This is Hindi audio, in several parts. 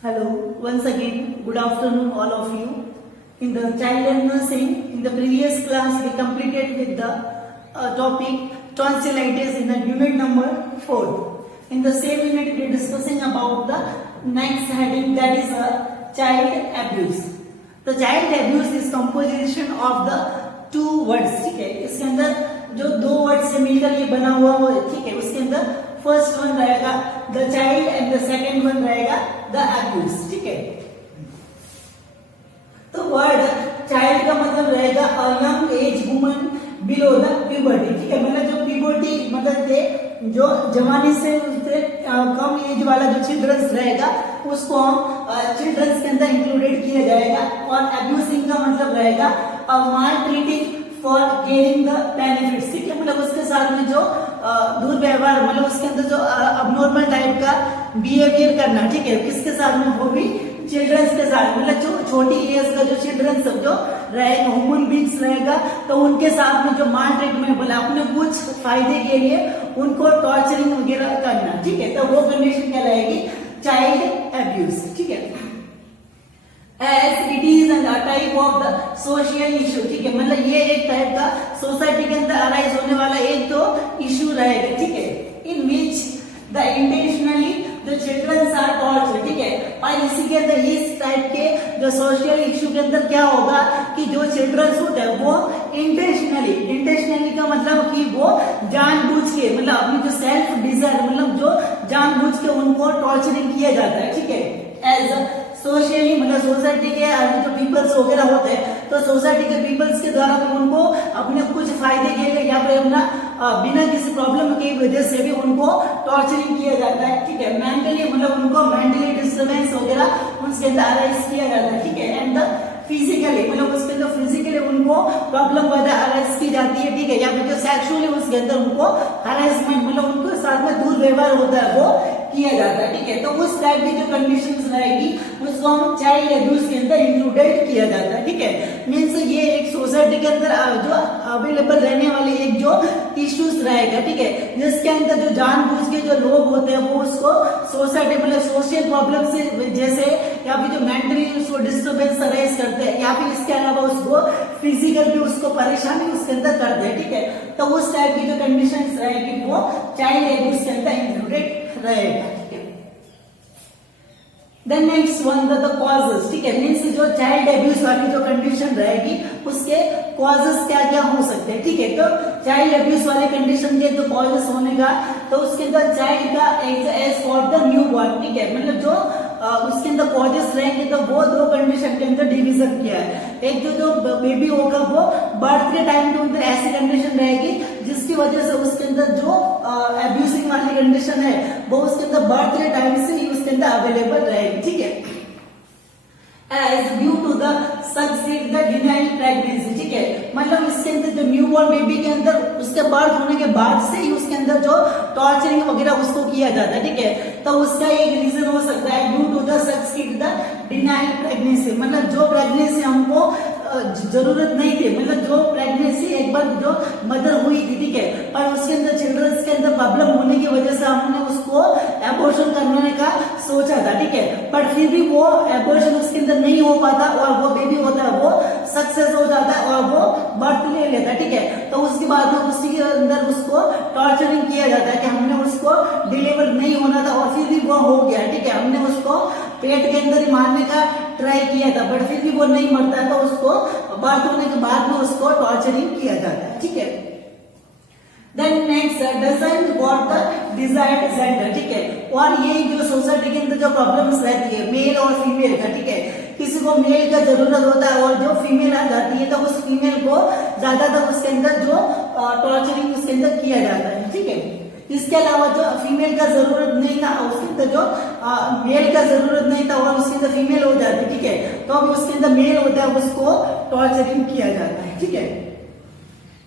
Hello, once again, good afternoon all of you. In the child and nursing, in the previous class we completed with the topic tonsillitis in the unit number 4. In the same unit we are discussing about the next heading, that is child abuse. The child abuse is composition of the two words, ठीक है. इसके अंदर जो दो वर्ड से मिलकर ये बना हुआ वो, ठीक है, उसके अंदर फर्स्ट वन रहेगा the child and the second one रहेगा द अब्यूज, ठीक है. तो वर्ड चाइल्ड का मतलब रहेगा a young age woman below the puberty, ठीक है. मतलब जो प्यूबर्टी मतलब थे, जो जवानी से कम एज वाला जो चिल्ड्रंस रहेगा उसको हम चिल्ड्रंस के अंदर इंक्लूडेड किया जाएगा. और अब्यूजिंग का मतलब रहेगा maltreating for gaining the benefits, ठीक है. मतलब उसके साथ में जो दुर्व्यवहार, मतलब उसके अंदर जो अबनॉर्मल टाइप का बिहेवियर करना, ठीक है, किसके साथ में, वो भी चिल्ड्रंस के साथ. मतलब जो छोटी एज का जो चिल्ड्रंस जो रहेगा, ह्यूमन बींग्स रहेगा, तो उनके साथ में जो माल ट्रीटमेंट बोला अपने कुछ फायदे के लिए उनको टॉर्चरिंग वगैरह करना, ठीक है. तो वो कंडीशन क्या रहेगी, चाइल्ड एब्यूज, ठीक है. As it is a type of the social issue, ठीक है. मतलब ये एक टाइप का सोसाइटी के अंदर अराइज होने वाला एक तो इशू रहेगा, ठीक है. In which the intentionally the childrens are tortured, ठीक है. और इसी के अंदर इस टाइप के जो सोशल इशू के अंदर क्या होगा कि जो चिल्ड्रंस होते हैं वो इंटेंशनली का मतलब कि वो जानबूझ के, मतलब अपनी जो सेल्फ डिजायर, मतलब जो जानबूझ के उनको टॉर्चरिंग किया जाता है, ठीक है. एज सोशली, मतलब सोसाइटी के जो पीपल्स वगैरह होते हैं, तो सोसाइटी के पीपल्स के द्वारा भी उनको अपने कुछ फायदे के लिए या फिर अपना बिना किसी प्रॉब्लम की वजह से भी उनको टॉर्चरिंग किया जाता है, ठीक है. मेंटली, मतलब उनको मेंटली डिस्टर्बेंस वगैरह उसके अंदर अराइज किया जाता है, ठीक है. एंड फिजिकली, मतलब उसके अंदर फिजिकली उनको प्रॉब्लम वगैरह अराइज की जाती है, ठीक है. या फिर जो सेक्सुअली उसके अंदर उनको हरासमेंट, मतलब उनको साथ में दुर्व्यवहार होता है वो किया जाता है, ठीक है. तो उस टाइप की जो कंडीशंस रहेगी उसको हम चाइल्ड अब्यूज के अंदर इंक्लूडेड किया जाता है, ठीक है. मीन्स ये एक सोसाइटी के अंदर जो अवेलेबल रहने वाले एक जो इश्यूज रहेगा, ठीक है, जिसके अंदर जो जानबूझ के जो लोग होते हैं वो उसको सोसाइटी, मतलब सोशल प्रॉब्लम से जैसे या फिर जो मेंटली उसको डिस्टर्बेंस अराइज करते हैं या फिर इसके अलावा उसको फिजिकल भी उसको परेशानी उसके अंदर करते हैं, ठीक है. तो उस टाइप की जो कंडीशंस रहेगी वो चाइल्ड अब्यूज के अंदर इंक्लूडेड रहेगा, ठीक है. Then next one the causes, ठीक है. मीन्स जो चाइल्ड अब्यूज वाली जो कंडीशन रहेगी उसके कॉजेस क्या क्या हो सकते हैं, ठीक है. तो चाइल्ड अब्यूज वाले कंडीशन के जो कॉजेस होने का, तो उसके अंदर चाइल्ड का age for the newborn, ठीक है. मतलब जो उसके अंदर कॉजेस रहेंगे तो वो दो कंडीशन के अंदर डिवीजन किया है. एक जो बेबी होगा वो बर्थ के टाइम के अंदर ऐसी कंडीशन रहेगी जिसकी वजह से उसके अंदर जो अब्यूजिंग वाली कंडीशन है वो उसके अंदर बर्थ के टाइम से ही उसके अंदर अवेलेबल रहेगी, ठीक है. As due to the succeed the denial pregnancy, ठीक है. मतलब इसके अंदर जो न्यू बॉर्न बेबी के अंदर उसके बर्थ होने के बाद से ही उसके अंदर जो टॉर्चरिंग वगैरह उसको किया जाता है, ठीक है. तो उसका एक रीजन हो सकता है due to the succeed the denial pregnancy. मतलब जो प्रेगनेंसी हमको जरूरत नहीं थी, मतलब जो प्रेगनेंसी एक बार जो मदर हुई थी, ठीक है, पर उसके अंदर चिल्ड्रंस के अंदर प्रॉब्लम होने की वजह से हमने उसको एबॉर्शन करने का सोचा था, ठीक है. बट फिर भी वो एबॉर्शन उसके अंदर नहीं हो पाता और वो बेबी होता है वो सक्सेस हो जाता है और वो बर्थ ले लेता है, ठीक है. तो उसके बाद में उसी के अंदर उसको टॉर्चरिंग किया जाता है कि हमने उसको डिलीवर नहीं होना था और फिर भी वो हो गया, ठीक है. हमने उसको पेट के अंदर ही मारने का ट्राई किया था बट फिर भी वो नहीं मरता, तो उसको बर्थ होने के बाद में उसको टॉर्चरिंग किया जाता है, ठीक है. Then next doesn't got the desired gender, ठीक है. और ये जो सोसाइटी के अंदर जो प्रॉब्लम्स रहती है मेल और फीमेल का, ठीक है, किसी को मेल का जरूरत होता है और जो फीमेल आ जाती है तो उस फीमेल को ज्यादातर उसके अंदर जो टॉर्चरिंग उसके अंदर किया जाता है, ठीक है. इसके अलावा जो फीमेल का जरूरत नहीं था उसके अंदर जो मेल का जरूरत नहीं था और उसके अंदर फीमेल हो जाती है, ठीक है. तो अब उसके अंदर मेल होता है उसको टॉर्चरिंग किया जाता है, ठीक है.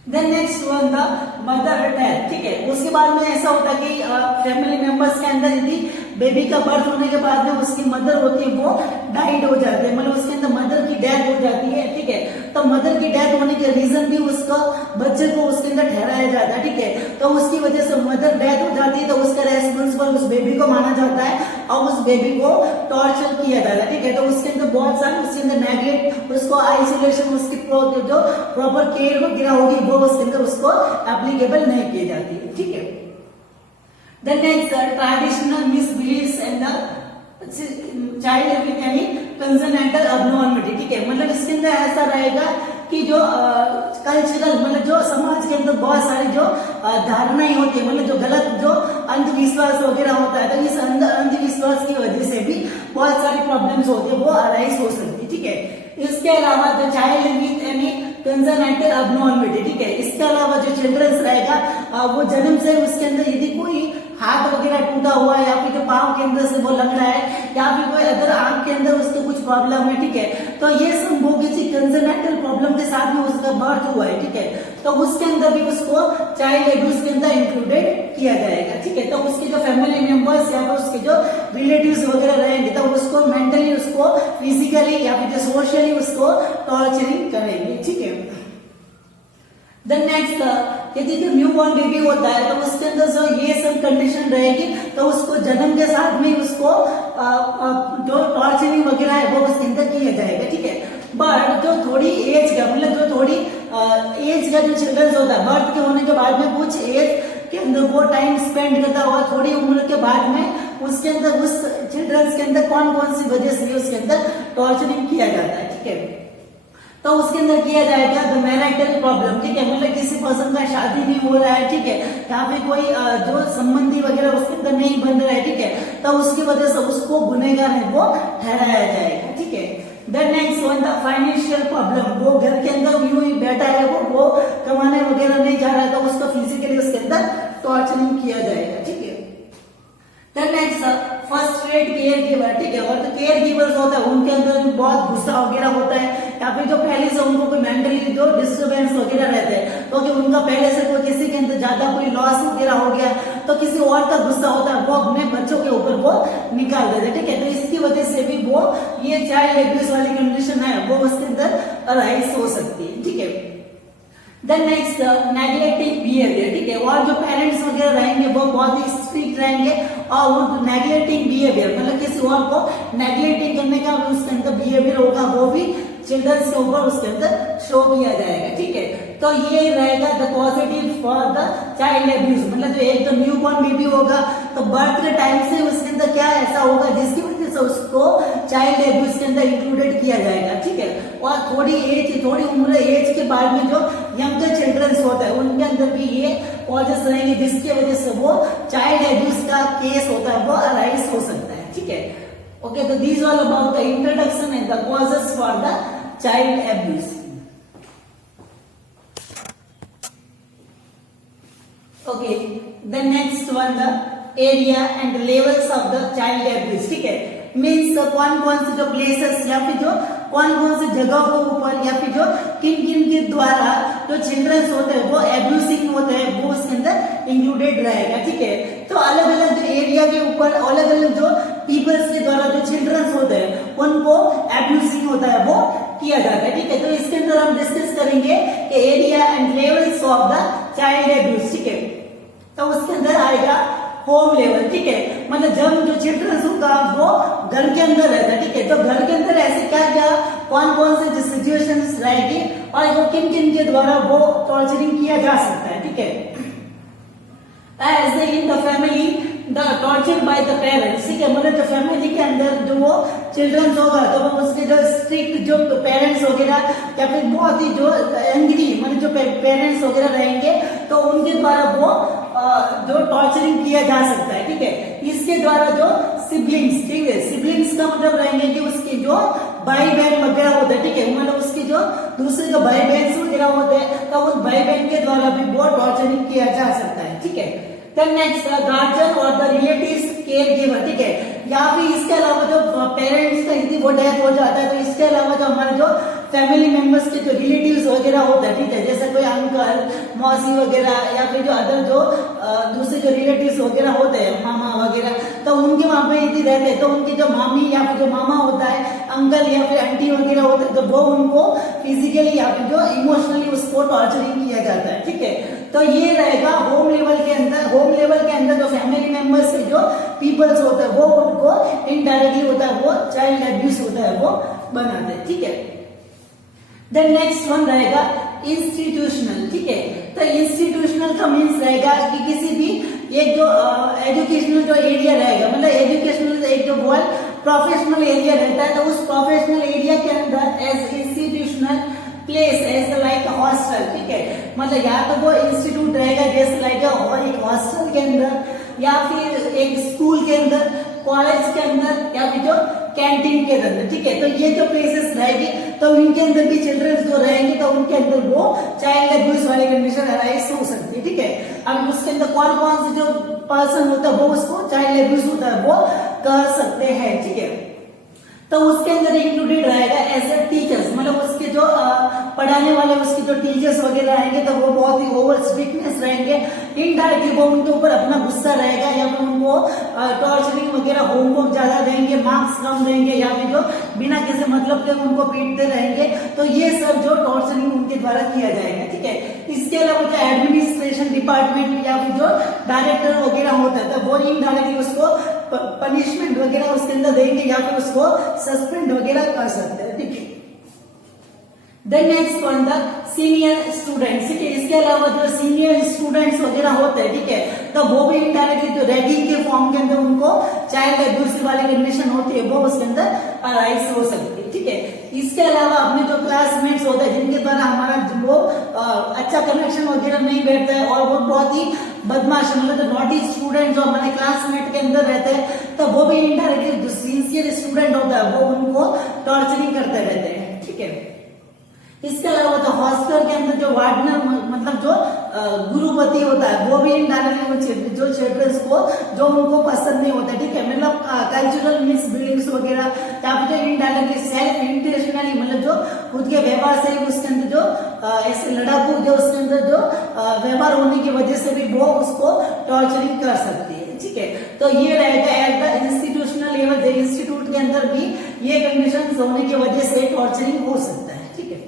Then next one the mother death, ठीक है। उसके बाद में ऐसा होता है कि फैमिली मेंबर्स के अंदर यदि बेबी का बर्थ होने के बाद में उसकी मदर होती है वो डाइड हो जाती है, मतलब उसके अंदर मदर की डेथ हो जाती है, ठीक है। तो मदर की डेथ होने के रीजन भी उसका बच्चे को उसके अंदर ठहराया जाता है, ठीक है। तो उसकी वजह से मदर डेथ हो जाती है तो उसका रेस्पॉन्सिबल उस बेबी को माना जाता है और उस बेबी को टॉर्चर किया जाता है, ठीक है। तो उसके अंदर बहुत सारे उसके अंदर नेगलेक्ट, उसको आइसोलेशन, उसकी जो प्रॉपर केयर वगैरह होगी वो उसके अंदर उसको एप्लीकेबल नहीं की जाती है, ठीक है। The next traditional misbeliefs and the child with any congenital abnormality, ठीक है। मतलब इसके अंदर ऐसा रहेगा कि जो कल्चरल मतलब जो समाज के अंदर बहुत सारी जो धारणाएं होती है, मतलब जो गलत जो अंधविश्वास वगैरह होता है, तो इस अंधविश्वास की वजह से भी बहुत सारी प्रॉब्लम्स होती है वो अराइज हो सकती है, ठीक है। इसके अलावा जो child with any congenital abnormality, ठीक है। इसके अलावा जो चिल्ड्रंस रहेगा वो जन्म से उसके अंदर यदि कोई हाथ वगैरह टूटा हुआ है या फिर जो पाँव के अंदर से वो लग रहा है या फिर कोई अदर आंख के अंदर उसके कुछ प्रॉब्लम है, ठीक है। तो ये सब वो किसी कंजेनिटल प्रॉब्लम के साथ में उसका बर्थ हुआ है, ठीक है। तो उसके अंदर भी उसको चाइल्ड एब्यूज के अंदर इंक्लूडेड किया जाएगा, ठीक है। तो उसके जो फैमिली मेंबर्स या फिर उसके जो रिलेटिव्स वगैरह रहेंगे तो उसको मेंटली, उसको फिजिकली या फिर सोशली उसको टॉर्चरिंग करेंगे, ठीक है। देन नेक्स्ट, यदि जो न्यू बॉर्न बेबी होता है तो उसके अंदर जो ये सब कंडीशन रहेगी तो उसको जन्म के साथ में उसको जो टॉर्चरिंग वगैरह है वो उसके अंदर किया जाएगा, ठीक है। बट जो थोड़ी एज का मतलब जो थोड़ी एज का जो चिल्ड्रंस होता है बर्थ के होने के बाद में कुछ एज के अंदर वो टाइम स्पेंड करता हुआ थोड़ी उम्र के बाद में उसके अंदर उस चिल्ड्रंस के अंदर कौन कौन सी वजह से उसके अंदर टॉर्चरिंग किया जाता है, ठीक है। तो उसके अंदर किया जाएगा द मैरिटल प्रॉब्लम, ठीक है। मतलब किसी पर्सन का शादी नहीं हो रहा है, ठीक है, यहाँ पे कोई जो संबंधी वगैरह उसके अंदर नहीं बन रहा है, ठीक है। तो उसकी वजह से उसको गुनहगार है वो ठहराया जाएगा, ठीक है। Then next one the financial problem, वो घर के अंदर यूं ही बैठा है, वो कमाने वगैरह नहीं जा रहा है तो उसको फिजिकली उसके अंदर टॉर्चरिंग किया जाएगा, ठीक है। Then next first rate caregiver, ठीक है। और जो केयर गिवर्स होता है उनके अंदर भी बहुत गुस्सा वगैरह होता है या फिर जो पहले से उनको कोई मेंटली जो डिस्टर्बेंस वगैरह रहते हैं तो कि उनका पहले से कोई किसी के अंदर ज्यादा कोई लॉस वगैरह हो गया तो किसी और का गुस्सा होता है वो अपने बच्चों के ऊपर वो निकाल देते हैं, ठीक है। तो इसकी वजह से भी वो ये चाइल्ड एब्यूज वाली कंडीशन है वो उसके अंदर अराइज हो सकती है, ठीक है। देन नेक्स्ट नेग्लेक्टिंग बिहेवियर, ठीक है। और जो पेरेंट्स वगैरह रहेंगे वो बहुत ही स्ट्रिक्ट रहेंगे और वो नेग्लेक्टिंग बिहेवियर मतलब किसी और को नेग्लेक्टिंग करने का उसके अंदर बिहेवियर होगा वो भी चिल्ड्रंस के ऊपर उसके अंदर शो किया जाएगा, ठीक है। तो ये रहेगा the positive for the child abuse, मतलब जो एक तो न्यू बॉर्न बेबी होगा तो बर्थ के टाइम से उसके अंदर क्या ऐसा होगा जिसकी वजह से उसको चाइल्ड एब्यूज के अंदर इंक्लूडेड किया जाएगा, ठीक है। और थोड़ी उम्र एज के बाद में जो यंगर चिल्ड्रंस होता है उनके अंदर भी ये कॉजेस रहेंगे जिसकी वजह से वो चाइल्ड एब्यूज का केस होता है वो अराइज हो सकता है, ठीक है। ओके, तो these all about the introduction and the causes for the child abuse. Okay, the next one the area and levels of the child abuse, ठीक है। मीन्स कौन कौन से जो प्लेसेस या फिर जो कौन कौन से जगहों के ऊपर या फिर जो किन किन के द्वारा जो चिल्ड्रंस होते हैं वो एब्यूसिंग होते हैं वो उसके अंदर इंक्लूडेड रहेगा, ठीक है। तो अलग अलग जो एरिया के ऊपर अलग अलग जो पीपल्स के द्वारा जो चिल्ड्रंस होते हैं उनको एब्यूसिंग होता है वो किया जाता है, ठीक है। तो इसके अंदर हम डिस्कस करेंगे कि area and levels of the child abuse, ठीक है। तो उसके अंदर आएगा होम लेवल, ठीक है। मतलब जब जो चिल्ड्रंस होगा वो घर के अंदर रहता है, ठीक है। तो घर के अंदर ऐसे क्या क्या कौन कौन से जो सिचुएशंस रहेगी और वो किन किन के द्वारा वो टॉर्चरिंग किया जा सकता है, ठीक है। As in the family the torture by the parents, ठीक है। मतलब जो फैमिली के अंदर जो वो चिल्ड्रंस होगा तो वो उसके जो स्ट्रिक्ट जो पेरेंट्स वगैरह या फिर बहुत ही जो एंग्री मतलब जो पेरेंट्स वगैरह रहेंगे तो उनके द्वारा वो जो टॉर्चरिंग किया जा सकता है, ठीक है। इसके द्वारा जो सिबलिंग्स, ठीक है, सिबलिंग्स का मतलब रहेंगे कि उसके जो भाई बहन वगैरह होते हैं, ठीक है। मतलब उसके जो दूसरे जो भाई बहन वगैरह होते हैं तो उन भाई बहन के द्वारा भी वो टॉर्चरिंग किया जा सकता है, ठीक है। देन नेक्स्ट गार्जियन और द रिलेटिव्स केयर गिवर, ठीक है। या फिर इसके अलावा जो पेरेंट्स का यदि वो डेथ हो जाता है, तो इसके अलावा जो हमारे जो फैमिली मेंबर्स के जो रिलेटिव्स वगैरह होते हैं, ठीक है, जैसे कोई अंकल, मौसी वगैरह, या फिर जो अदर जो दूसरे जो रिलेटिव्स वगैरह होते हैं, मामा वगैरह, तो उनके वहां पे यदि रहते हैं, तो उनकी जो मामी या फिर जो मामा होता है, अंकल या फिर आंटी वगैरह होते हैं, तो वो उनको फिजिकली या फिर जो इमोशनली उसको टॉर्चरिंग किया जाता है, ठीक है। तो ये रहेगा होम लेवल के अंदर। होम लेवल के अंदर जो फैमिली मेंबर्स के जो पीपल्स होते हैं, वो उनको इनडायरेक्टली होता है, वो चाइल्ड एब्यूज होता है, वो बनाते हैं, ठीक है। देन नेक्स्ट वन रहेगा इंस्टीट्यूशनल, ठीक है। तो इंस्टीट्यूशनल का मीन्स रहेगा कि किसी भी एक जो एजुकेशनल जो एरिया रहेगा, मतलब एजुकेशनल एक जो वर्ल्ड प्रोफेशनल एरिया रहता है, तो उस प्रोफेशनल एरिया के अंदर as institutional place as like hostel, ठीक है, मतलब या तो वो इंस्टीट्यूट रहेगा जैसे लाइक एक हॉस्टल के अंदर, या फिर एक स्कूल के अंदर, कॉलेज के अंदर, या फिर जो कैंटीन के अंदर, ठीक है। तो ये जो प्लेसेस रहेगी, तो इनके अंदर भी चिल्ड्रंस जो रहेंगे, तो उनके अंदर वो चाइल्ड एब्यूज वाली कंडीशन अराइज हो सकती है, ठीक है। अब उसके अंदर कौन कौन से जो पर्सन होता है, वो उसको चाइल्ड एब्यूज होता है, वो कर सकते हैं, ठीक है। तो उसके अंदर इंक्लूडेड रहेगा एज ए टीचर्स, मतलब उसके जो पढ़ाने वाले उसके जो टीचर्स वगैरह रहेंगे, तो वो बहुत ही ओवर स्ट्रिक्टनेस रहेंगे, इनडायरेक्टली वो उनके ऊपर अपना गुस्सा रहेगा, या फिर उनको टॉर्चरिंग वगैरह, होमवर्क ज्यादा देंगे, मार्क्स कम देंगे, या फिर जो बिना किसी मतलब के उनको पीटते रहेंगे। तो ये सब जो टॉर्चरिंग उनके द्वारा किया जाएगा, ठीक है। इसके अलावा जो एडमिनिस्ट्रेशन डिपार्टमेंट या फिर जो डायरेक्टर वगैरह होता है, तो वो इनडायरेक्टली उसको पनिशमेंट वगैरह उसके अंदर देंगे, या फिर उसको सस्पेंड वगैरह कर सकते हैं, ठीक है। Then next one the senior students, ठीक है। इसके अलावा जो सीनियर स्टूडेंट्स वगैरह होते हैं, ठीक है, तो वो भी इनडायरेक्टली जो रैगिंग के फॉर्म के अंदर उनको चाइल्ड एब्यूज वाली कंडीशन होती है, वो उसके अंदर अराइज हो सकती है, ठीक है। इसके अलावा अपने जो क्लासमेट्स होते हैं, जिनके द्वारा हमारा वो अच्छा कनेक्शन वगैरह नहीं बैठता है, और वो बहुत ही बदमाश, मतलब जो नॉटी स्टूडेंट जो हमारे क्लासमेट के अंदर रहते हैं, तो वो भी इनडायरेक्टली जो सिंसियर स्टूडेंट होता है, वो उनको टॉर्चरिंग करते रहते हैं, ठीक है। इसके अलावा जो हॉस्टल के अंदर जो वार्डनर, मतलब जो गुरुपति होता है, वो भी इनडायरेक्टली जो चिल्ड्रंस को जो उनको पसंद नहीं होता, ठीक है, मतलब कल्चरल मिसबिलीव्स वगैरह, या फिर जो इनडायरेक्टली सेल्फ इंटेंशनली, मतलब जो खुद के व्यवहार से उसके अंदर जो ऐसे लड़ाकू जो उसके अंदर जो व्यवहार होने की वजह से भी वो उसको टॉर्चरिंग कर सकती है, ठीक है। तो ये रहेगा at the institutional level, institute के अंदर भी ये कंडीशन होने की वजह से टॉर्चरिंग हो सकता है, ठीक है।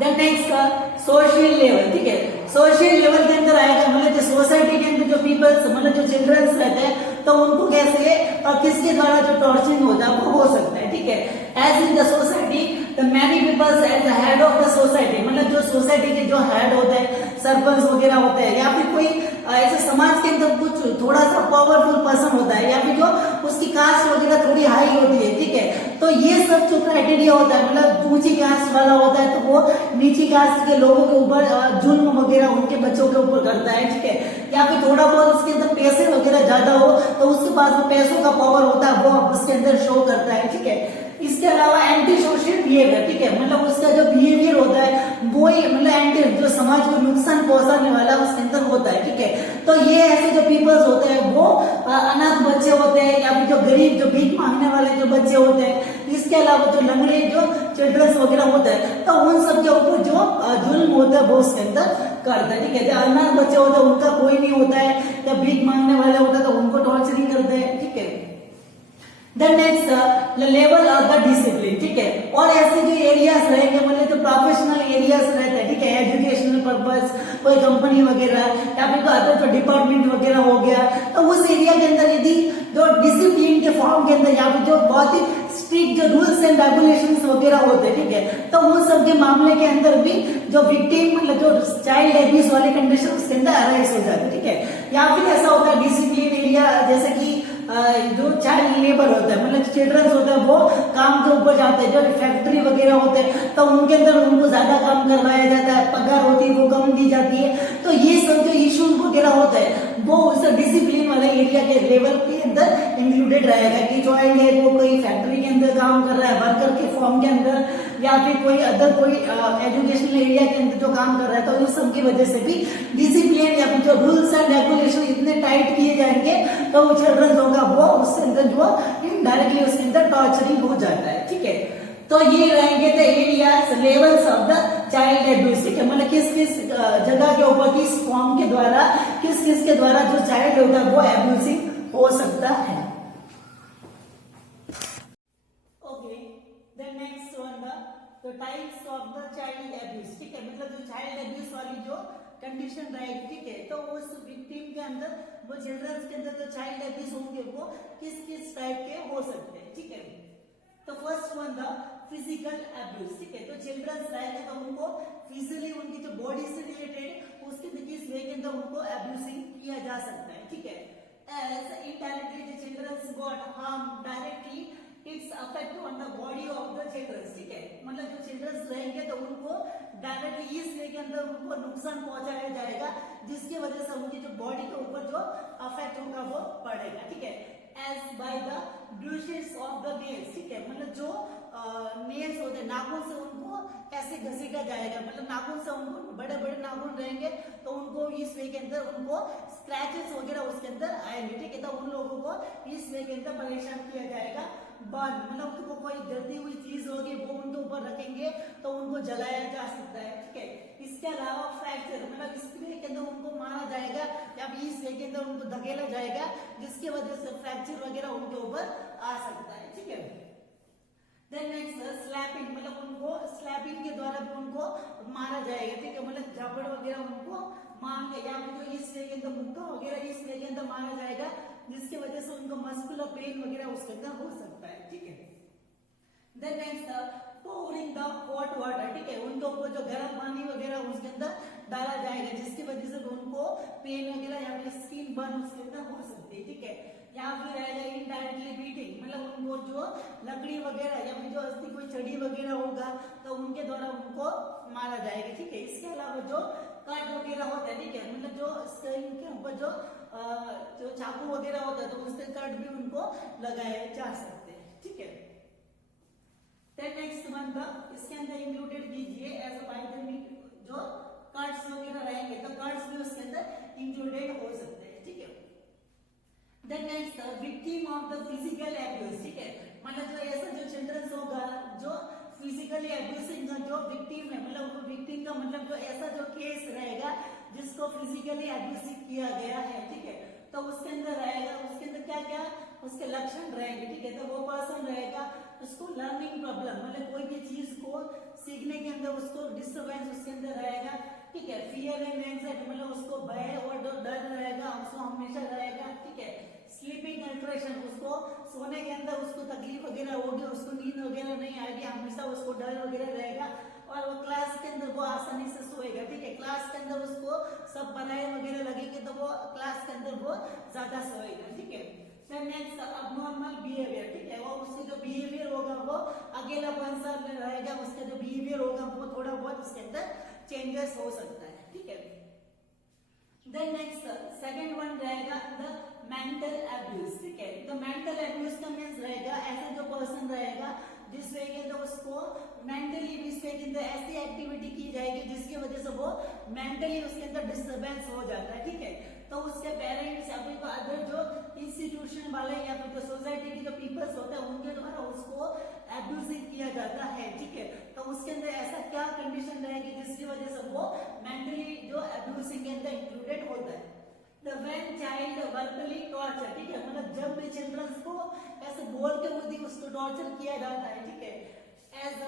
देन नेक्स्ट का सोशल लेवल, ठीक है। सोशल लेवल के अंदर आएगा, मतलब जो सोसाइटी के अंदर जो पीपल्स, मतलब जो चिल्ड्रंस रहते हैं, तो उनको कैसे और किसके द्वारा जो टॉर्चरिंग होता है, वो हो सकता है, ठीक है। As in the society the many peoples as the head of the society, मतलब जो सोसाइटी के जो हेड होते हैं, सरपंच वगैरह होते हैं, या फिर कोई ऐसे समाज के अंदर कुछ थोड़ा सा पावरफुल पर्सन होता है, या फिर जो उसकी कास्ट वगैरह थोड़ी हाई होती है, ठीक है। तो ये सब जो क्राइटेरिया होता है, मतलब ऊंची कास्ट वाला होता है, तो वो नीची कास्ट के लोगों के ऊपर जुल्म वगैरह उनके बच्चों के ऊपर करता है, ठीक है। या फिर थोड़ा बहुत उसके अंदर पैसे वगैरह ज्यादा हो, तो उसके पास वो पैसों का पावर होता है, वो उसके अंदर शो करता है, ठीक है। इसके अलावा एंटी सोशल बिहेवियर, ठीक है, मतलब उसका जो बिहेवियर होता है, वो ही मतलब एंटी, जो समाज को नुकसान पहुंचाने वाला उसके अंदर होता है, ठीक है। तो ये ऐसे जो पीपल्स होते हैं, वो अनाथ बच्चे होते हैं, या फिर जो गरीब जो भीख मांगने वाले जो बच्चे होते हैं, इसके अलावा जो लंगड़े जो चिल्ड्रंस वगैरह होते हैं, तो उन सब के ऊपर जो जुल्म होता है, वो उसके अंदर करता है, ठीक है। जो अनाथ बच्चे होते हैं, उनका कोई नहीं होता है, या भीख मांगने वाले होते हैं, तो उनको टॉर्चरिंग करते हैं, ठीक है। The next level of the discipline, ठीक है। और ऐसे जो एरियाज रहेंगे, मतलब जो प्रोफेशनल एरियाज रहते हैं, ठीक है, एजुकेशनल पर्पस, कोई कंपनी वगैरह, या फिर अदर जो डिपार्टमेंट वगैरह हो गया, तो उस एरिया के अंदर यदि जो डिसिप्लिन के फॉर्म के अंदर, या फिर जो बहुत ही स्ट्रिक्ट जो रूल्स एंड रेगुलेशंस वगैरह होते हैं, ठीक है, तो उन सब के मामले के अंदर भी जो विक्टिम, मतलब जो चाइल्ड एब्यूज वाली कंडीशन उसके अंदर अराइज हो जाती है, ठीक है। या फिर ऐसा होता है डिसिप्लिन एरिया, जैसे कि जो चाइल्ड लेबर होता है, मतलब चिल्ड्रंस होते हैं, वो काम के ऊपर जाते हैं, जो फैक्ट्री वगैरह होते हैं, तो उनके अंदर उनको ज्यादा काम करवाया जाता है, पगार होती है वो कम दी जाती है। तो ये सब जो इश्यूज वगैरह होते हैं, वो उस डिसिप्लिन वाले एरिया के लेवल के अंदर इंक्लूडेड रहेगा, कि चाइल्ड है वो कोई फैक्ट्री के अंदर काम कर रहा है, वर्कर के फॉर्म के अंदर, या फिर कोई अदर कोई एजुकेशनल एरिया के अंदर जो काम कर रहा है, तो इस सब की वजह से भी डिसिप्लिन या फिर जो रूल्स एंड रेगुलेशन इतने टाइट किए जाएंगे, तो वो चिल्ड्रंस होगा वो उसके अंदर जो इनडायरेक्टली उसके अंदर टॉर्चरिंग हो जाता है, ठीक है। तो ये रहेंगे the areas levels of the child abuse, ठीक है, मतलब किस किस जगह के ऊपर किस फॉर्म के द्वारा किस किस के द्वारा जो चाइल्ड होगा वो एब्यूजिंग हो सकता है। Okay, then next one the types of the child abuse, ठीक है, मतलब जो चाइल्ड एब्यूज वाली जो कंडीशन रहेगी, ठीक है, तो उस विक्टिम के अंदर वो चिल्ड्रंस के अंदर जो चाइल्ड एब्यूज होंगे वो किस किस टाइप के हो सकते हैं, ठीक है। तो first one the physical abuse, ठीक है, तो चिल्ड्रंस रहेंगे तो उनको फिजिकली उनकी जो बॉडी से रिलेटेड उसके किस वे के अंदर उनको एब्यूजिंग किया जा सकता है, ठीक है। As indirectly the childrens got harm directly it's affect on the body of the childrens, ठीक है, मतलब जो चिल्ड्रंस रहेंगे तो उनको डायरेक्टली इस वे के अंदर उनको नुकसान पहुंचाया जाएगा जिसकी वजह से उनकी जो बॉडी के ऊपर जो अफेक्ट होगा वो पड़ेगा, ठीक है। As by the bruises of the nails, ठीक है, मतलब जो नेल्स होते हैं नाखून से उनको ऐसे घसीटा जाएगा, मतलब नाखून से उनको बड़े बड़े नाखून रहेंगे तो उनको इस वे के अंदर उनको स्क्रैचेस वगैरह उसके अंदर आएंगे, ठीक है, तो उन लोगों को इस वे के अंदर परेशान किया जाएगा। बर्न मतलब उनको कोई जलती हुई चीज होगी वो उनके ऊपर रखेंगे तो उनको जलाया जा सकता है, ठीक है। इसके अलावा फ्रैक्चर मतलब इस वे के अंदर उनको मारा जाएगा या इस वे के अंदर उनको धकेला जाएगा जिसकी वजह से फ्रैक्चर वगैरह उनके ऊपर आ सकता है, ठीक है। देन नेक्स्ट स्लैपिंग, मतलब उनको स्लैपिंग के द्वारा भी उनको मारा जाएगा, ठीक है, मतलब झापड़ वगैरह उनको मार के या फिर जो इस वे के अंदर मुक्का वगैरह इस वे के अंदर मारा जाएगा जिसकी वजह से उनको मस्कुलर पेन वगैरह उसके अंदर हो सकता है, ठीक है। Then next pouring the hot water, ठीक है, उनके ऊपर जो गर्म पानी वगैरह उसके अंदर डाला जाएगा जिसकी वजह से उनको पेन वगैरह या फिर स्किन बर्न उसके अंदर हो सकती है, ठीक है। या फिर रहेगा इनडायरेक्टली बीटिंग, मतलब उनको जो लकड़ी वगैरह या फिर जो अस्थि कोई छड़ी वगैरह होगा तो उनके द्वारा उनको मारा जाएगा, ठीक है। इसके अलावा जो कट वगैरह होता है, ठीक है, मतलब जो स्किन के ऊपर जो चाकू वगैरह होता है तो उससे कट भी उनको लगाए जा सकते हैं, ठीक है। देन नेक्स्ट वन द इसके अंदर इंक्लूडेड कीजिए एज अ बाय द जो कट्स वगैरह रहेंगे तो कट्स भी उसके अंदर इंक्लूडेड हो सकते हैं, ठीक है। Then next victim of the physical abuse, ठीक है, मतलब जो ऐसा जो चिल्ड्रंस होगा जो फिजिकली एब्यूजिंग जो विक्टिम है, मतलब वो विक्टिम का मतलब जो ऐसा जो केस रहेगा जिसको फिजिकली एब्यूज किया गया है, ठीक है, तो उसके अंदर रहेगा उसके अंदर क्या क्या उसके लक्षण रहेंगे, ठीक है। तो वो पर्सन रहेगा उसको लर्निंग प्रॉब्लम मतलब कोई भी चीज को सीखने के अंदर उसको डिस्टर्बेंस उसके अंदर रहेगा, ठीक है। फियर एंड एंजाइटी मतलब उसको भय और डर रहेगा उसको हमेशा रहेगा, ठीक है। स्लीपिंग अल्ट्रेशन उसको सोने के अंदर उसको तकलीफ वगैरह होगी, उसको नींद वगैरह नहीं आएगी, हमेशा उसको डर वगैरह रहेगा और वो क्लास के अंदर वो आसानी से सोएगा, ठीक है। क्लास के अंदर उसको सब पढ़ाई वगैरह लगेगी तो वो क्लास के अंदर वो ज्यादा सोएगा, ठीक है। नेक्स्ट अबनॉर्मल बिहेवियर, ठीक है, वो उसके जो बिहेवियर होगा वो अकेलापन सा रहेगा, उसका जो बिहेवियर होगा वो थोड़ा बहुत उसके अंदर चेंजेस हो सकता है, ठीक है। देन नेक्स्ट सेकंड वन रहेगा द मेंटल एब्यूज, ठीक है। तो मेंटल एब्यूज का मीन्स रहेगा ऐसा जो पर्सन रहेगा जिस वे के अंदर उसको मेंटली भी इसके अंदर ऐसी एक्टिविटी की जाएगी जिसकी वजह से वो मेंटली उसके अंदर डिस्टर्बेंस हो जाता है, ठीक है। तो उसके पेरेंट्स या फिर अदर जो इंस्टीट्यूशन वाले या फिर जो सोसाइटी के जो पीपल्स होते हैं उनके द्वारा उसको एब्यूजिंग किया जाता है, ठीक है। तो उसके अंदर ऐसा क्या कंडीशन रहेगी जिसकी वजह से वो मेंटली जो एब्यूजिंग के अंदर इंक्लूडेड होता है। The when child verbally torture, ठीक है, मतलब जब भी चिल्ड्रंस को ऐसे बोल के बुद्धि उसको टॉर्चर किया जाता है, ठीक है। एज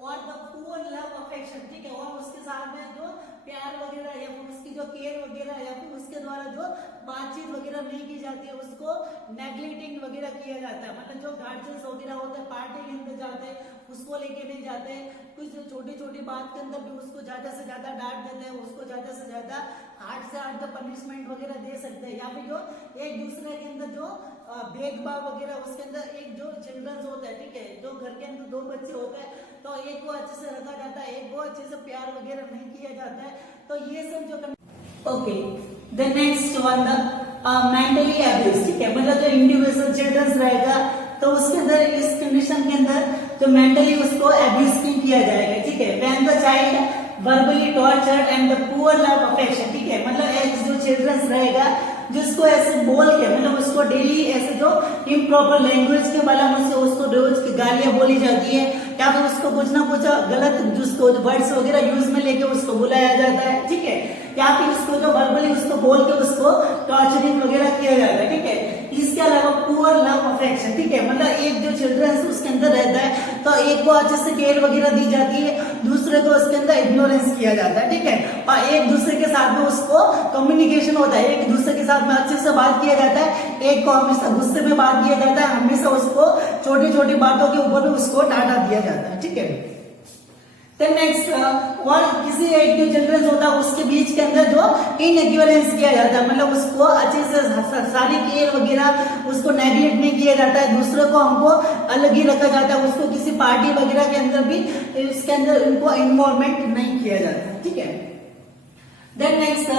और द पुअर लव अफेक्शन, ठीक है, और उसके साथ में जो प्यार वगैरह या फिर उसकी जो केयर वगैरह या फिर उसके द्वारा जो बातचीत वगैरह नहीं की जाती है उसको नेग्लेक्टिंग वगैरह किया जाता है, मतलब जो गार्जियंस वगैरह होते हैं पार्टी के अंदर जाते हैं उसको लेके नहीं जाते, कुछ छोटी छोटी बात के अंदर भी उसको ज्यादा से ज्यादा डांट देते हैं, उसको ज्यादा से ज्यादा हार्ड से हार्ड पनिशमेंट वगैरह दे सकते हैं, या फिर जो एक दूसरे के अंदर जो भेदभाव वगैरह उसके अंदर एक जो चिल्ड्रंस होता है, ठीक है, जो घर के अंदर दो बच्चे होते हैं तो एक को अच्छे से रखा जाता है, एक को अच्छे से प्यार वगैरह नहीं किया जाता है, तो ये सब जो okay. The next one the mentally abuse, ठीक है, मतलब जो इंडिविजुअल चिल्ड्रंस रहेगा तो उसके अंदर इस कंडीशन के अंदर जो मेंटली उसको एब्यूज किया जाएगा, ठीक है। When the child verbally tortured and the poor love affection, ठीक है, मतलब एक जो चिल्ड्रंस रहेगा जिसको ऐसे बोल के मतलब उसको डेली ऐसे जो इम्प्रॉपर लैंग्वेज के वाला मुझसे उसको रोज की गालियां बोली जाती है, या फिर उसको कुछ ना कुछ गलत जिसको वर्ड्स वगैरह यूज में लेके उसको बुलाया जाता है, ठीक है, या फिर उसको जो वर्बली उसको बोल के उसको टॉर्चरिंग वगैरह किया जाता है, ठीक है। इसके अलावा पुअर लव अफेक्शन, ठीक है, मतलब एक जो चिल्ड्रंस उसके अंदर रहता है तो एक को अच्छे से केयर वगैरह दी जाती है, दूसरे को उसके अंदर इग्नोरेंस किया जाता है, ठीक है, और एक दूसरे के साथ में उसको कम्युनिकेशन होता है, एक दूसरे के साथ में अच्छे से बात किया जाता है, एक को हमेशा गुस्से में बात किया जाता है, हमेशा उसको छोटी छोटी बातों के ऊपर भी उसको डांटा दिया जाता है, ठीक है। Then next, और किसी एक जो चिल्ड्रंस होता है उसके बीच के अंदर जो इनइक्विवेलेंस किया जाता है, मतलब उसको अच्छे से सारी केयर वगैरह उसको नेग्लेक्ट नहीं किया जाता है, दूसरे को हमको अलग ही रखा जाता है, उसको किसी पार्टी वगैरह के अंदर भी इसके अंदर उनको इन्वॉल्वमेंट नहीं किया जाता, ठीक है। देन नेक्स्ट,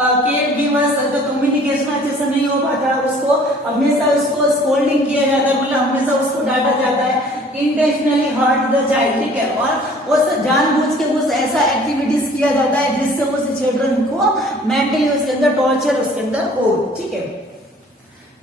केयर गिवर्स अगर कम्युनिकेशन अच्छे से नहीं हो पाता उसको हमेशा उसको स्कोल्डिंग किया जाता है, मतलब हमेशा उसको डांटा जाता है, इंटेंशनली हर्ट द चाइल्ड, ठीक है, और उस जानबूझ के उस ऐसा एक्टिविटीज किया जाता है जिससे उस चिल्ड्रन को मेंटली उसके अंदर टॉर्चर उसके अंदर हो, ठीक है।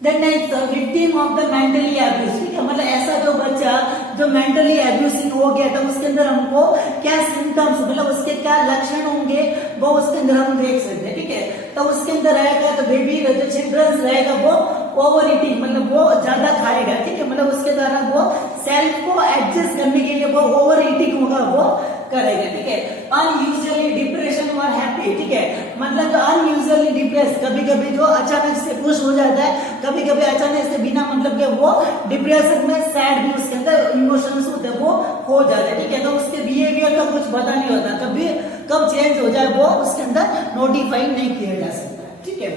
Then next, victim of the mentally abuse, ठीक है, मतलब ऐसा जो बच्चा जो मेंटली एब्यूसिंग हो गया था उसके अंदर हमको क्या सिम्टम्स मतलब उसके क्या लक्षण होंगे वो उसके अंदर हम देख सकते हैं, ठीक है। तो उसके अंदर रहेगा तो बेबी जो चिल्ड्रंस रहेगा वो ओवर ईटिंग, मतलब वो ज्यादा खाएगा, ठीक है, मतलब उसके द्वारा वो सेल्फ को एडजस्ट करने के लिए वो ओवर ईटिंग होगा वो करेगा, ठीक है। अनयूजुअली डिप्रेशन और हैप्पी, ठीक है, मतलब जो अनयूजुअली डिप्रेस कभी कभी जो अचानक से खुश हो जाता है, कभी कभी अचानक से बिना मतलब के वो डिप्रेशन में सैड भी उसके अंदर इमोशंस होते हैं वो हो जाते हैं, ठीक है। तो उसके बिहेवियर का कुछ पता नहीं होता, कभी कब चेंज हो जाए वो उसके अंदर नोटिफाई नहीं किया जा सकता, ठीक है।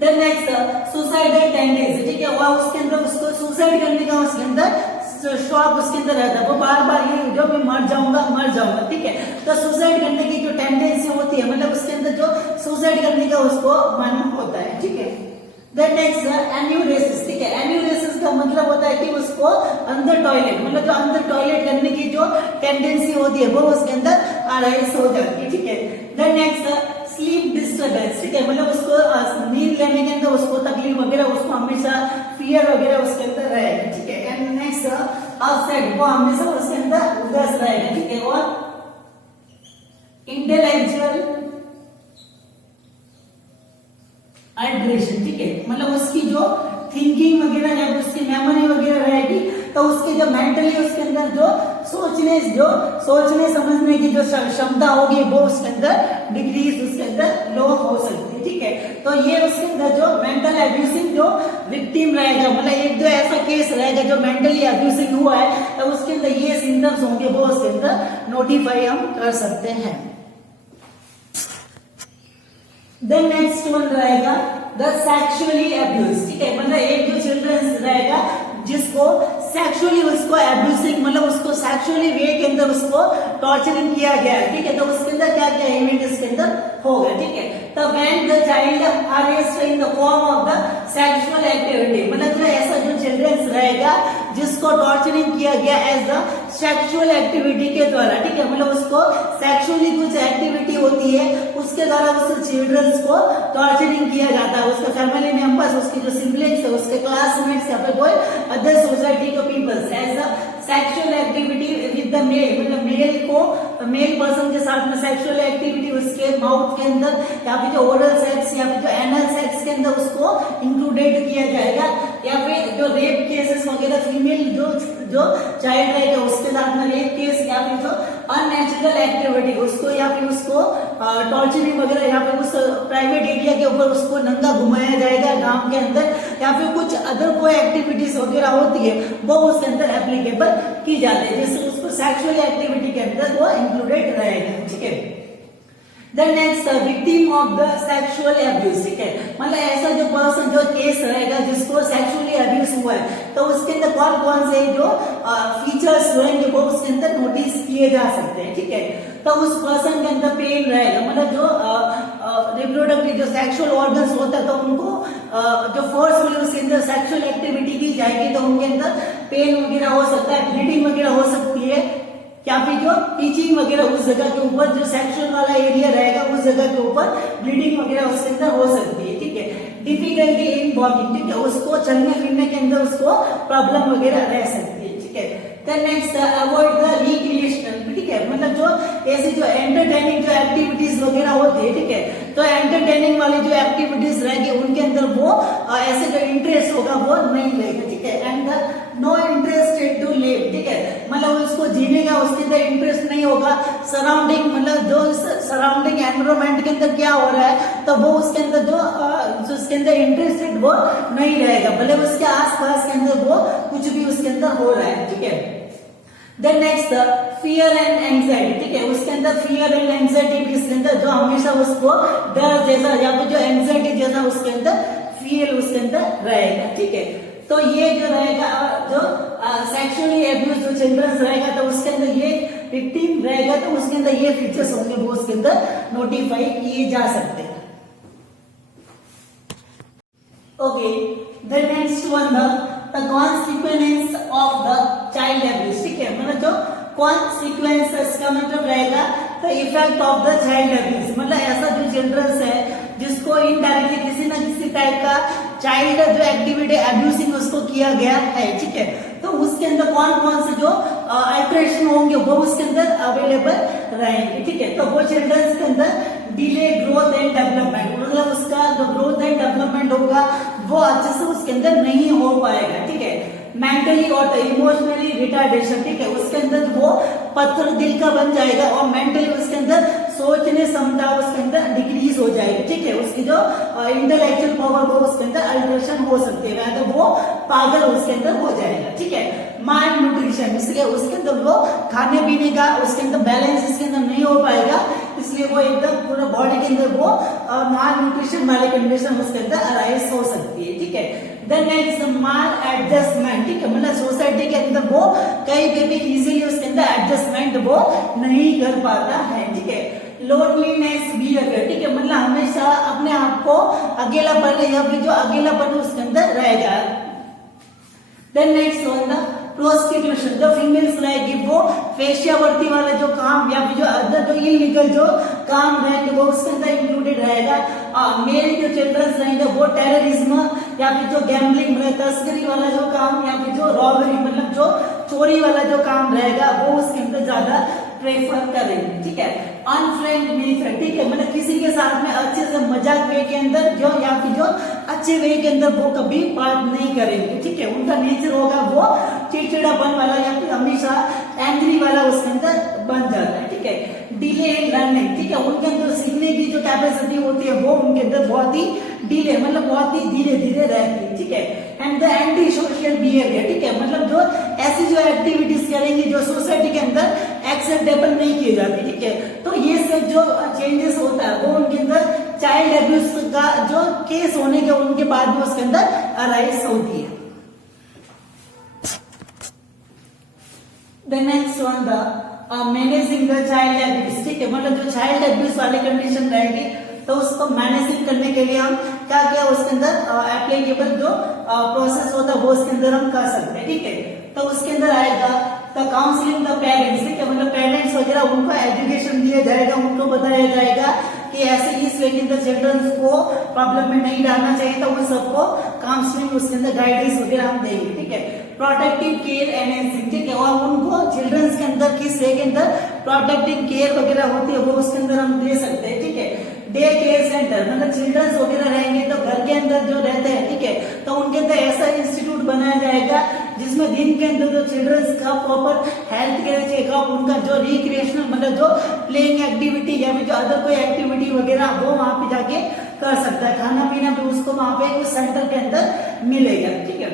देन नेक्स्ट, सुसाइडल टेंडेंसी, ठीक है, वो उसके अंदर उसको सुसाइड करने का उसके अंदर शौक उसके अंदर रहता है, वो बार बार ये जो मैं मर जाऊंगा, ठीक है। तो सुसाइड करने की जो टेंडेंसी होती है मतलब उसके अंदर जो सुसाइड करने का उसको मन होता है, ठीक है। देन नेक्स्ट, एन्यूरेसिस, ठीक है, एन्यूरेसिस का मतलब होता है कि उसको अंदर टॉयलेट मतलब जो अंदर टॉयलेट करने की जो टेंडेंसी होती है वो उसके अंदर अराइज हो जाती है, ठीक है। देन नेक्स्ट, स्लीप डिस्टर्बेंस, ठीक है, मतलब उसको नींद लेने के अंदर उसको तकलीफ वगैरह उसको हमेशा फियर वगैरह उसके अंदर रहेगा, ठीक है। एंड नेक्स्ट, अपसेट, वो हमेशा उसके अंदर उदास रहेगा, ठीक है। और इंटेलेक्चुअल अल्ट्रेशन, ठीक है, मतलब उसकी जो थिंकिंग वगैरह है उसकी मेमोरी वगैरह रहेगी तो उसके जो मेंटली उसके अंदर जो सोचने समझने की जो क्षमता होगी वो उसके अंदर डिक्रीज उसके अंदर लो हो सकती है, ठीक है। तो ये उसके अंदर जो मेंटल एब्यूसिंग जो विक्टिम रहेगा मतलब एक जो ऐसा केस रहेगा जो मेंटली एब्यूसिंग हुआ है तो उसके अंदर ये सिम्टम्स होंगे वो उसके अंदर नोटिफाई हम कर सकते हैं। देन नेक्स्ट वन रहेगा द सेक्सुअली अब्यूज, ठीक है, मतलब एक जो चिल्ड्रन रहेगा जिसको सेक्सुअली उसको एब्यूसिंग मतलब उसको सेक्सुअली वे के अंदर उसको टॉर्चरिंग किया गया है, ठीक है। तो उसके अंदर क्या क्या इवेंट इसके अंदर होगा, ठीक है। तो when the child arrest in the form of the sexual activity, मतलब जो ऐसा जो चिल्ड्रंस रहेगा जिसको टॉर्चरिंग किया गया एज द सेक्सुअल एक्टिविटी के द्वारा, ठीक है, मतलब उसको सेक्सुअली कुछ एक्टिविटी होती है उसके द्वारा उस चिल्ड्रंस को टॉर्चरिंग किया जाता है, उसके फैमिली मेंबर्स उसके जो सिबलिंग्स है उसके क्लासमेट्स या फिर कोई अदर सोसाइटी के peoples as a sexual activity with the male, मतलब मेल को मेल पर्सन के साथ में सेक्सुअल एक्टिविटी उसके माउथ के अंदर या फिर जो ओरल सेक्स या फिर जो एनल सेक्स के अंदर उसको इंक्लूडेड किया जाएगा, या फिर जो रेप केसेस वगैरह फीमेल जो चाइल्ड रहेगा उसके साथ में रेप केस या फिर जो अननेचुरल एक्टिविटी उसको या फिर उसको टॉर्चरिंग वगैरह या फिर उस प्राइवेट एरिया के ऊपर उसको नंगा घुमाया जाएगा गांव के अंदर या फिर कुछ अदर कोई एक्टिविटीज वगैरह होती है वो उसके अंदर एप्लीकेबल की जाती है जिससे उसको सेक्सुअल एक्टिविटी के अंदर वो इंक्लूडेड रहेगा, ठीक है। Then next, victim of the sexual abuse, ठीक है, मतलब ऐसा जो पर्सन जो केस रहेगा जिसको सेक्सुअली अब्यूज हुआ है तो उसके अंदर कौन कौन से जो फीचर्स रहेंगे वो उसके अंदर नोटिस किए जा सकते हैं, ठीक है। तो उस पर्सन के अंदर पेन रहेगा, मतलब जो रिप्रोडक्टिव जो सेक्सुअल ऑर्गन्स होता है तो उनको जो फोर्सफुली उसके अंदर सेक्सुअल एक्टिविटी की जाएगी तो उनके अंदर पेन वगैरह हो सकता है, ब्लीडिंग वगैरह हो सकती है, या फिर जो टीचिंग वगैरह उस जगह के ऊपर जो सेक्सुअल वाला एरिया रहेगा उस जगह के ऊपर ब्लीडिंग वगैरह उसके अंदर हो सकती है, ठीक है। डिफिकल्टी इन वॉकिंग, ठीक है, उसको चलने फिरने के अंदर उसको प्रॉब्लम वगैरह रह सकती है, ठीक है। Then next avoid the recreational, ठीक है, मतलब जो ऐसे जो एंटरटेनिंग जो एक्टिविटीज वगैरह होती है, ठीक है, तो एंटरटेनिंग वाली जो एक्टिविटीज रहेगी उनके अंदर वो ऐसे जो इंटरेस्ट होगा वो नहीं लेगा, ठीक है। And no interested to live, ठीक है, मतलब उसको जीने का उसके अंदर इंटरेस्ट नहीं होगा। सराउंडिंग मतलब जो सराउंडिंग एनवायरमेंट के अंदर क्या हो रहा है तो वो उसके अंदर जो उसके अंदर इंटरेस्टेड वो नहीं रहेगा, भले उसके आसपास के अंदर वो कुछ भी उसके अंदर हो रहा है, ठीक है। Then next fear and anxiety, ठीक है, उसके अंदर फियर एंड एंजाइटी भी इसके अंदर जो हमेशा उसको डर जैसा या फिर जो एंजाइटी जैसा उसके अंदर फील उसके अंदर रहेगा, ठीक है। तो ये जो रहेगा जो सेक्सुअली एब्यूज जो चिल्ड्रंस रहेगा तो उसके अंदर ये विक्टिम रहेगा तो उसके अंदर ये फीचर्स होंगे वो उसके अंदर नोटिफाई किए जा सकते हैं। Okay, the next one the consequence of the child abuse, ठीक है, मतलब जो कॉन्सिक्वेंसेस का मतलब रहेगा the effect of the child abuse, मतलब ऐसा जो चिल्ड्रंस है जिसको इनडायरेक्टली किसी ना किसी टाइप का चाइल्ड जो एक्टिविटी एब्यूसिंग उसको किया गया है, ठीक है, तो उसके अंदर कौन कौन से जो अल्टरेशन होंगे वो उसके अंदर अवेलेबल रहेंगे, ठीक है। तो वो चिल्ड्रंस के अंदर डिले ग्रोथ एंड डेवलपमेंट, मतलब उसका जो ग्रोथ एंड डेवलपमेंट होगा वो अच्छे से उसके अंदर नहीं हो पाएगा, ठीक है। मेंटली और इमोशनली रिटार्डेशन, ठीक है, उसके अंदर वो पत्थर दिल का बन जाएगा और मेंटली उसके अंदर सोचने क्षमता उसके अंदर डिक्रीज हो जाएगी, ठीक है, उसकी जो इंटेलेक्चुअल पावर वो उसके अंदर अल्टरेशन हो सकती है, तो वो पागल उसके अंदर हो जाएगा, ठीक है। माइल्ड न्यूट्रिशन, इसलिए उसके अंदर वो खाने पीने का उसके अंदर बैलेंस इसके अंदर नहीं हो पाएगा, इसलिए वो एकदम पूरा बॉडी के अंदर वो माल न्यूट्रिशन वाली कंडीशन उसके अंदर अराइज हो सकती है, ठीक है। देन नेक्स्ट माल एडजस्टमेंट, ठीक है, मतलब सोसाइटी के अंदर वो कहीं पे भी इजीली उसके अंदर एडजस्टमेंट वो नहीं कर पाता है, ठीक है। लोनलीनेस बिहेवियर, ठीक है, मतलब हमेशा अपने आप को अकेलापन या फिर जो अकेलापन उसके अंदर रहेगा। Then next one the prostitution, जो फीमेल्स रहेगी वो वेश्यावृत्ति वाले जो काम या फिर जो अदर जो इलीगल जो काम रहेंगे वो उसके अंदर इंक्लूडेड रहेगा। मेल जो चिल्ड्रंस रहेंगे वो टेररिज्म या फिर जो गैम्बलिंग मतलब तस्करी वाला जो काम या फिर जो रॉबरी मतलब जो चोरी वाला जो काम रहेगा वो उसके अंदर ज्यादा प्रेफर करेंगे, ठीक है। अनफ्रेंड नेचर, ठीक है, मतलब किसी के साथ में अच्छे से मजाक वे के अंदर जो या फिर जो अच्छे वे के अंदर वो कभी बात नहीं करेंगे, ठीक है। उनका नेचर होगा वो चिड़चिड़ापन वाला या फिर हमेशा एंग्री वाला उसके अंदर बन जाता है, ठीक है। डिले इन लर्निंग, ठीक है, उनके अंदर सीखने की जो कैपेसिटी होती है वो उनके अंदर बहुत ही डिले मतलब बहुत ही धीरे धीरे रहती है, ठीक है। And the anti social behaviour, ठीक है, मतलब जो ऐसी जो एक्टिविटीज करेंगे जो सोसाइटी के अंदर एक्सेप्टेबल नहीं की जाती, ठीक है। तो ये सब जो चेंजेस होता है वो उनके अंदर चाइल्ड एब्यूज का जो केस होने के उनके बाद भी उसके अंदर अराइज होती है। The next one the managing the child abuse, ठीक है, मतलब जो चाइल्ड एब्यूज वाली कंडीशन रहेगी तो उसको मैनेजिंग करने के लिए हम क्या क्या उसके अंदर एप्लीकेबल जो प्रोसेस होता है वो उसके अंदर हम कर सकते हैं, ठीक है। तो उसके अंदर आएगा द काउंसलिंग द पेरेंट्स, ठीक है, मतलब पेरेंट्स वगैरह उनको एजुकेशन दिया जाएगा, उनको बताया जाएगा कि ऐसे इस वे के अंदर चिल्ड्रंस को प्रॉब्लम में नहीं डालना चाहिए, तो उन सबको काउंसलिंग उसके अंदर गाइडेंस वगैरह हम देंगे, ठीक है। प्रोटेक्टिव केयर एनहेंसिंग, ठीक है, और उनको चिल्ड्रंस के अंदर किस वे के अंदर प्रोटेक्टिव केयर वगैरह होती है वो उसके अंदर हम दे सकते हैं, ठीक है। डे केयर सेंटर, मतलब चिल्ड्रंस वगैरह रहेंगे तो घर के अंदर जो रहते हैं, ठीक है, तो उनके अंदर ऐसा इंस्टीट्यूट बनाया जाएगा जिसमें दिन के अंदर जो चिल्ड्रंस का प्रॉपर हेल्थ केयर चेकअप, उनका जो रिक्रिएशनल मतलब जो प्लेइंग एक्टिविटी या फिर जो अदर कोई एक्टिविटी वगैरह वो वहां पे जाके कर सकता है, खाना पीना भी उसको वहां पे उस सेंटर के अंदर मिलेगा, ठीक है।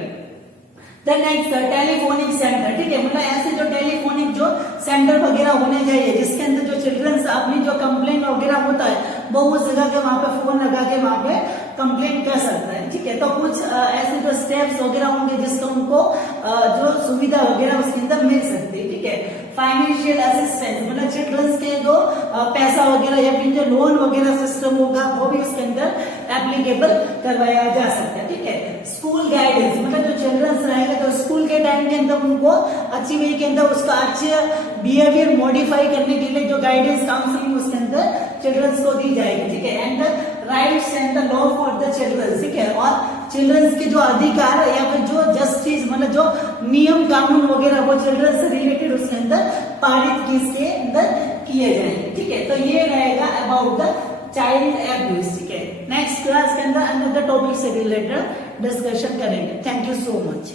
देन नेक्स्ट टेलीफोनिक सेंटर, ठीक है, मतलब ऐसे जो टेलीफोनिक जो सेंटर वगैरह होने चाहिए जिसके अंदर जो चिल्ड्रंस अपनी जो कंप्लेंट वगैरह होता है वो उस जगह के वहां पे फोन लगा के वहां पे कंप्लेंट कर सकता है, ठीक है। तो कुछ ऐसे जो स्टेप्स वगैरह होंगे जिससे उनको जो सुविधा वगैरह उसके अंदर मिल सकती है, ठीक है। फाइनेंशियल असिस्टेंस, मतलब चिल्ड्रंस के जो पैसा वगैरह या फिर जो लोन वगैरह सिस्टम होगा वो भी उसके अंदर एप्लीकेबल करवाया जा सकता है, ठीक है। स्कूल गाइडेंस, मतलब जो चिल्ड्रंस रहेगा तो स्कूल के टाइम के अंदर उनको अच्छी वे के अंदर उसका अच्छे बिहेवियर मॉडिफाई करने के लिए जो गाइडेंस काउंसलिंग उसके अंदर चिल्ड्रंस को दी जाएगी, ठीक है। And rights and the law for the childrens, ठीक है, और चिल्ड्रंस के जो अधिकार या फिर जो जस्टिस मतलब जो नियम कानून वगैरह वो चिल्ड्रंस से रिलेटेड उसके अंदर पारित किसके अंदर किए जाएंगे, ठीक है। तो ये रहेगा अबाउट द चाइल्ड एब्यूज, ठीक है। नेक्स्ट क्लास के अंदर अनदर टॉपिक से रिलेटेड डिस्कशन करेंगे। Thank you so much.